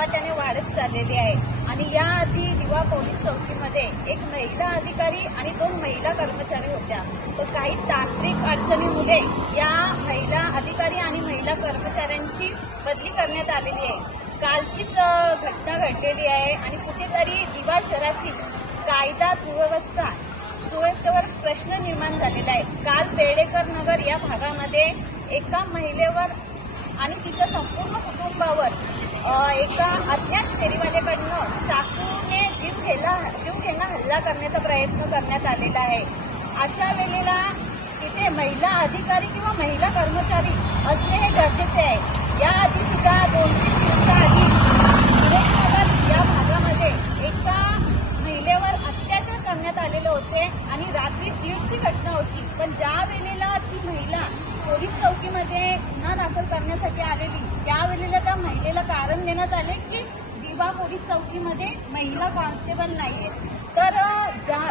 झपाट्याने वाढत चाललेली आहे आणि याआधी दिवा पोलीस चौकीमध्ये एक महिला अधिकारी आणि 2 महिला कर्मचारी होत्या. तर काही तांत्रिक अडचणीमुळे या महिला अधिकारी आणि महिला कर्मचाऱ्यांची बदली करण्यात आलेली आहे. कालचीच घटना घडलेली आहे आणि कुठेतरी दिवा शहराची कायदा सुव्यवस्थेवर प्रश्न निर्माण झालेला आहे. काल बेडेकर नगर या भागामध्ये एका महिलेवर आणि तिच्या संपूर्ण कुटुंबावर एका अज्ञात फेरीवाल्याकडनं चाकूने जीव घेणा हल्ला करण्याचा प्रयत्न करण्यात आलेला आहे. अशा वेळेला तिथे महिला अधिकारी किंवा महिला कर्मचारी असणे हे गरजेचे आहे. याआधी सुद्धा 2-3 दिवसाआधी बेडेकर या भागामध्ये एका महिलेवर अत्याचार करण्यात आलेले होते आणि रात्री 1:30ची घटना होती. पण ज्या वेळेला ती महिला पोलीस चौकीमध्ये गुन्हा दाखल करण्यासाठी आलेली त्यावेळेला त्या महिलेला कारण देण्यात आले की दिवा पोलीस चौकीमध्ये महिला कॉन्स्टेबल नाहीये. तर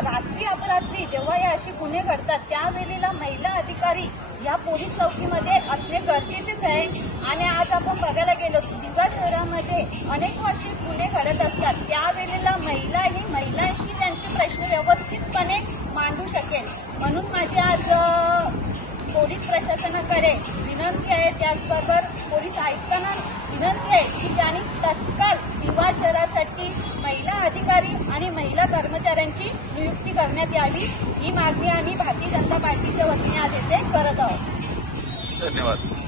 रात्री अपरात्री जेव्हा या अशी गुन्हे घडतात त्यावेळेला महिला अधिकारी या पोलीस चौकीमध्ये असणे गरजेचेच आहे. आणि आज आपण बघायला गेलो दिवा शहरामध्ये अनेक असे गुन्हे घडत असतात. त्यावेळेला महिला ही महिलांशी त्यांचे प्रश्न व्यवस्थितपणे मांडू शकेल. म्हणून माझी आज पोलीस प्रशासनाकडे विनंती आहे, त्याचबरोबर पोलीस आयुक्तांना विनंती आहे की त्यांनी तत्काळ दिवा शहरासाठी महिला अधिकारी आणि महिला कर्मचाऱ्यांची नियुक्ती करण्यात यावी. ही मागणी आम्ही भारतीय जनता पार्टीच्या वतीने आज येथे करत आहोत. धन्यवाद.